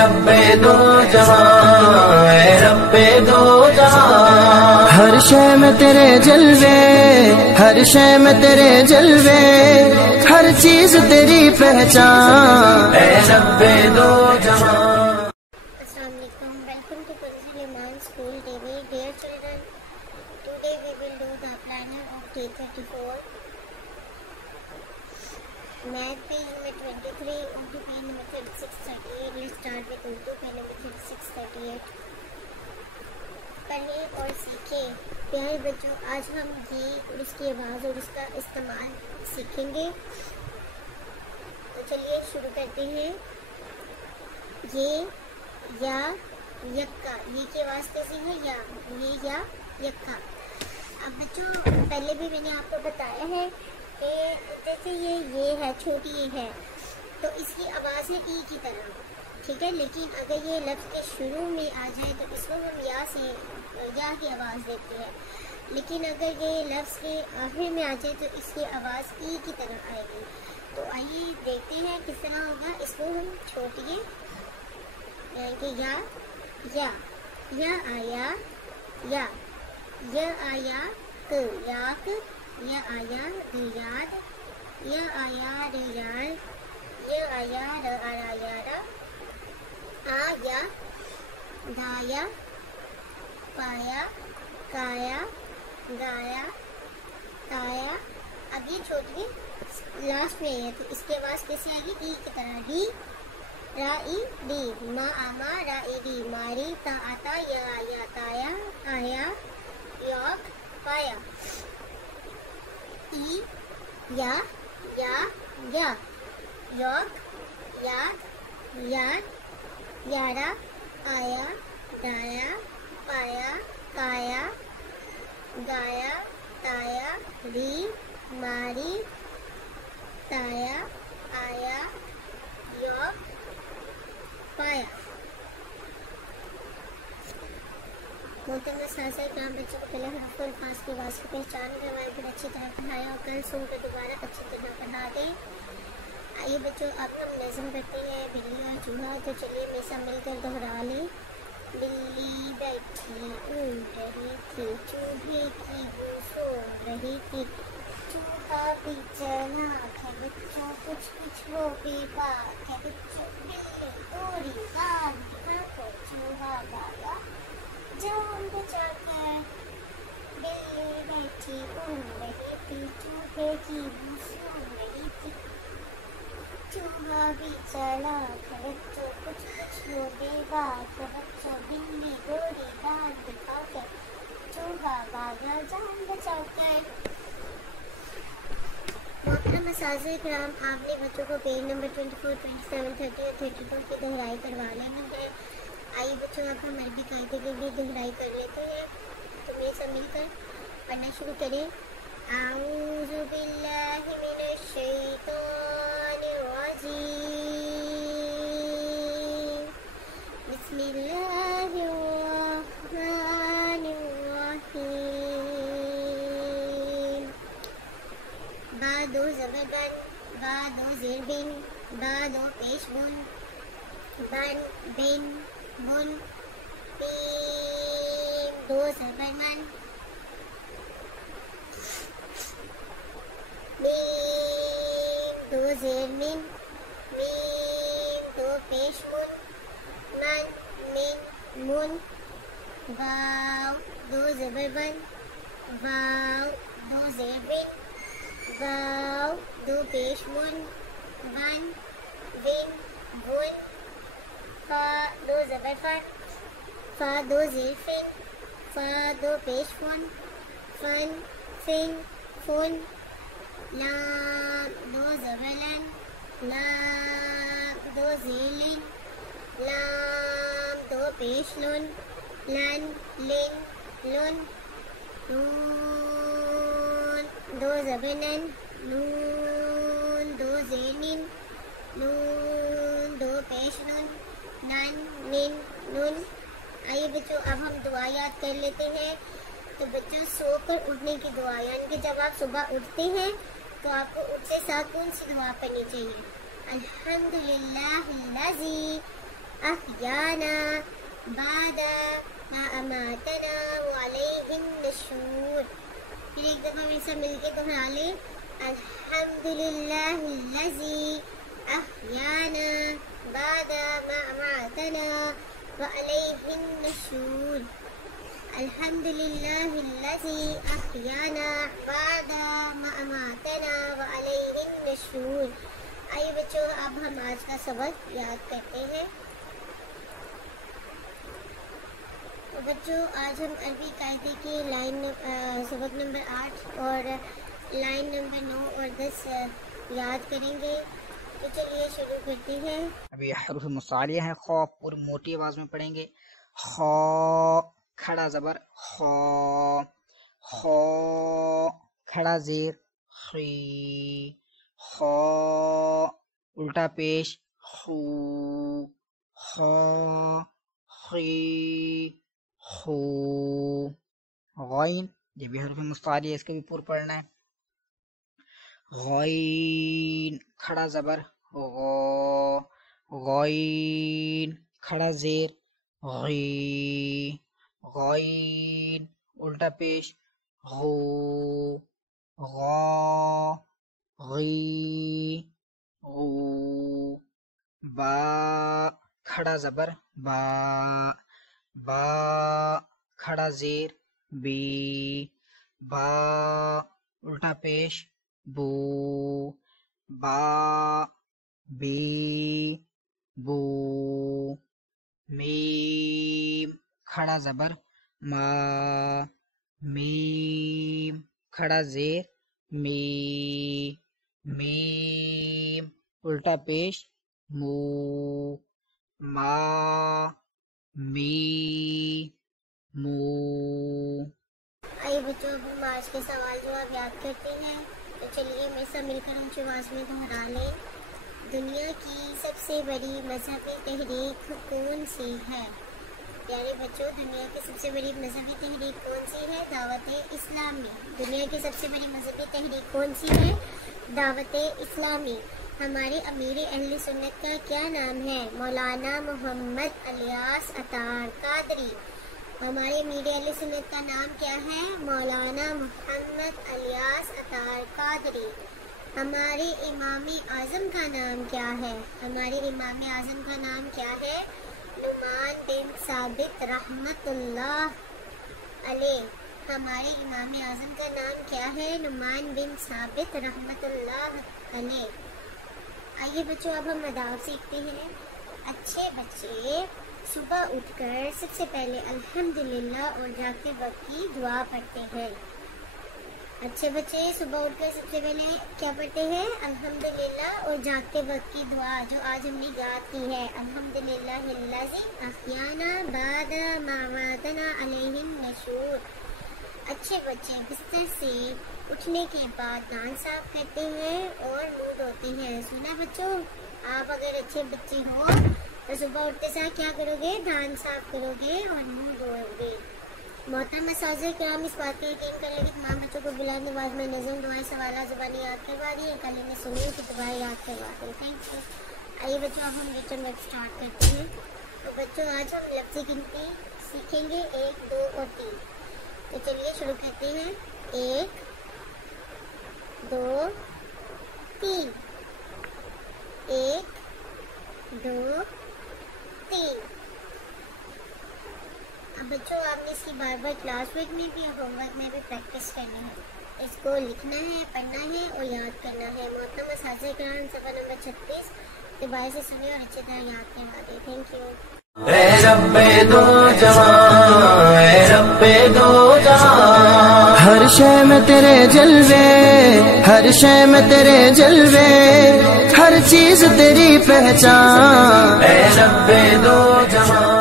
رب دو جہاں، اے رب دو جہاں، ہر شے میں تیرے جلوے، ہر شے میں تیرے جلوے، ہر چیز تیری پہچان، اے رب دو جہاں. Assalamu alaikum. Welcome to Quran Iman School TV. Dear children, today we will do the planner of day 34. Math page number 23, Urdu page number 3638. Let's start with Urdu page number 3638. پڑھیں اور سیکھیں. پیارے بچوں، آج ہم یہ اور اس کی آواز اور اس کا استعمال سیکھیں گے. تو چلیے شروع کرتے ہیں. یہ یا یکا، یہ کے واسطے سے ہے یا، یہ یا یکا. اب بچوں پہلے بھی میں نے آپ کو بتایا ہے کہ جیسے یہ ہے، چھوٹی یہ ہے تو اس کی آواز ہے ای کی طرح، ٹھیک ہے. لیکن اگر یہ لفظ کے شروع میں آ جائے تو اس کو ہم یا سے، یا کی آواز دیتے ہیں. لیکن اگر یہ لفظ کے آخر میں آ جائے تو اس کی آواز ای کی طرح آئے گی. تو آئیے دیکھتے ہیں کس طرح ہوگا. اس کو ہم چھوٹیے کہ یا آیا یا آیا ک یاک، یا آیا ریاد، یا آیا ریال، یا آیا را یارا، آیا دایا، پایا، کایا، گایا، تایا. اب یہ چھوٹی لاسٹ میں ہے تو اس کے بعد کیسے آئے گی؟ ای کی طرح. ڈی رائی ڈی، ما آما رائی ڈی، ماری تا آتا، یا آیا تایا، آیا یوک پایا. ای یا یوک یاد، یاد یارا، آیا دایا، پایا کایا، گایا تایا، ری ماری، تایا آیا یوک پایا. محترم اساتذہ کرام، بچوں کو پہلے حروف الفاظ کے واسطے پہچان کروائیں، پھر اچھی طرح پڑھایا اور کل سن کر دوبارہ اچھی طرح پڑھا دیں. آئیے بچوں اب ہم نظم کرتے ہیں بلی اور چوہا. تو چلیے میرے ساتھ مل کر دہرا لیں. بلی بیٹھی اڑ رہی تھی، چوہے کی بو سون رہی تھی، چوہا بھی چلاک ہے بچوں، کچھ وہ بھی بات ہے بچوں. بلی دوڑی بھاگی کو چوہا بھاگا جان بچا کر. بلی بیٹھی اڑ رہی تھی، چوہے کی بو سون رہی تھی، چوہا بھی چلاک ہے بچوں، کچھ وہ بھی بات ہے بچوں. بلی دوڑی دانت دکھا کر، چوہا بھاگا جان بچا کر. محترم اساتذہ کرام، آپ نے بچوں کو پیج نمبر 24, 27, 30 اور 32 کی دہرائی کروا لینی ہے. آئیے بچوں اب ہم عربی قاعدے کی بھی دہرائی کر لیتے ہیں. تو میرے ساتھ مل کر پڑھنا شروع کریں. اعوذ باللہ من الشیطان الرجیم، بسم اللہ الرحمن الرحیم. با دو زبر بن، با دو زیر بن، با دو پیش بن، بن بن بن. میم دو زبر من، میم دو زیر من، میم دو پیش من، من من من. واو دو زبر بن، واو دو زیر بن، واو دو پیش من، ون ون ون. فا دو زبر فن، فا دو زیر فن، فا دو پیش فن، فن فن فن. لام دو زبر لن، لام دو زیر لن، لام دو پیش لن، لن لن لن. نون دو زبر نن، نون دو زیر نن، نون دو پیش نن، نن نن نن. آئیے بچوں اب ہم دعا یاد کر لیتے ہیں. تو بچوں سو کر اٹھنے کی دعا، یعنی کہ جب آپ صبح اٹھتے ہیں تو آپ کو اٹھتے ساتھ کون سی دعا پڑھنی چاہیے؟ الحمدللہ الذی अहयाना बादा मा अमातना व अलैहिन नशूर। फिर एक दफा मेरे साथ मिलके दोहरा ले, अल्हम्दुलिल्लाहिल्लज़ी अहयाना बादा मा अमातना व अलैहिन नशूर। अल्हम्दुलिल्लाहिल्लज़ी अहयाना बादा मा अमातना व अलैहिन नशूर। आइए बच्चों, अब हम आज का सबक याद करते हैं। तो बच्चों, आज हम अरबी कायदे की लाइन सबक नंबर 8 और लाइन नंबर 9 और 10 याद करेंगे। तो चलिए शुरू करते हैं। अभी हरूफ मुसालिया है। खौ पूरी मोटी आवाज में पढ़ेंगे। खौ खड़ा जबर खौ, खौ खड़ा जेर खी, खौ उल्टा पेश खू, खौ खी खू। गौइन ये भी हरफ मुस्तालिया, इसका भी पूरा पढ़ना है। गौइन खड़ा जबर गौ, गौइन खड़ा जेर गी, गौइन उल्टा पेश गो, गौ गी गू। बा खड़ा जबर बा, बा खड़ा जेर बी, बा उल्टा पेश बू, बा बी बू। मीम खड़ा जबर मा, मीम खड़ा जेर मी, मीम उल्टा पेश मू, मा मी मू। आइए बच्चों, अब हम आज के सवाल जवाब याद करते हैं। तो चलिए मेरे साथ मिलकर ऊंची आवाज में दोहरा लें। दुनिया की सबसे बड़ी मजहबी तहरीक कौन सी है? प्यारे बच्चों, दुनिया की सबसे बड़ी मजहबी तहरीक कौन सी है? दावत इस्लामी। दुनिया की सबसे बड़ी मजहबी तहरीक कौन सी है? दावत इस्लामी। हमारे अमीर अहले सुन्नत का क्या नाम है? मौलाना मोहम्मद इलियास अतार कादरी। हमारे अमीर अहले सुन्नत का नाम क्या है? मौलाना मोहम्मद इलियास अतार कादरी। हमारे इमाम आज़म का नाम क्या है? हमारे इमाम आज़म का नाम क्या है? नुमान बिन साबित रहमतुल्लाह अलैह। हमारे इमाम आज़म का नाम क्या है? नुमान बिन साबित रहमतुल्लाह अलैह। आइए बच्चों, अब हम अदाब सीखते हैं। अच्छे बच्चे सुबह उठकर सबसे पहले अल्हम्दुलिल्लाह और जागते वक्त की दुआ पढ़ते हैं। अच्छे बच्चे सुबह उठकर सबसे पहले क्या पढ़ते हैं? अल्हम्दुलिल्लाह और जागते वक्त की दुआ, जो आज हमने याद की है। अल्हम्दुलिल्लाहिल्लज़ी अहयाना बादा मा अमातना अलैहिन नशूर। अच्छे बच्चे बिस्तर से उठने के बाद दांत साफ करते हैं और मुंह धोते हैं। सुना बच्चों, आप अगर अच्छे बच्चे हो तो सुबह उठते साथ क्या करोगे? दांत साफ करोगे और मुंह धोओगे। मोहतरम असातिज़ा किराम, इस बात का यकीन कर लेंगे तमाम बच्चों को बुलंद आवाज़ में नज़म दुआएं सवालात ज़ुबानी याद करवा दी, कलीमे सुनिए की दुआएं याद करवा दी। Thank you. आइए बच्चों, अब हम रिटन वर्क स्टार्ट करते हैं। तो बच्चों, आज हम लफ्ज़ी गिनती सीखेंगे 1, 2 और 3। तो चलिए शुरू करते हैं। 1 2 3, 1 2 3। अब बच्चों, आपने इसकी बार बार क्लास वर्क में भी और होमवर्क में भी प्रैक्टिस करनी है। इसको लिखना है, पढ़ना है और याद करना है। मोहतरम असातिज़ा किराम, सफ़ा नंबर 36 दोबारा से सुने और अच्छी तरह याद करवा दें। Thank you. ए रब्बे दो जहां, ए रब्बे दो जहां। हर शय में तेरे जलवे, हर शय में तेरे जलवे, हर चीज तेरी पहचान। ए रब्बे दो जहां।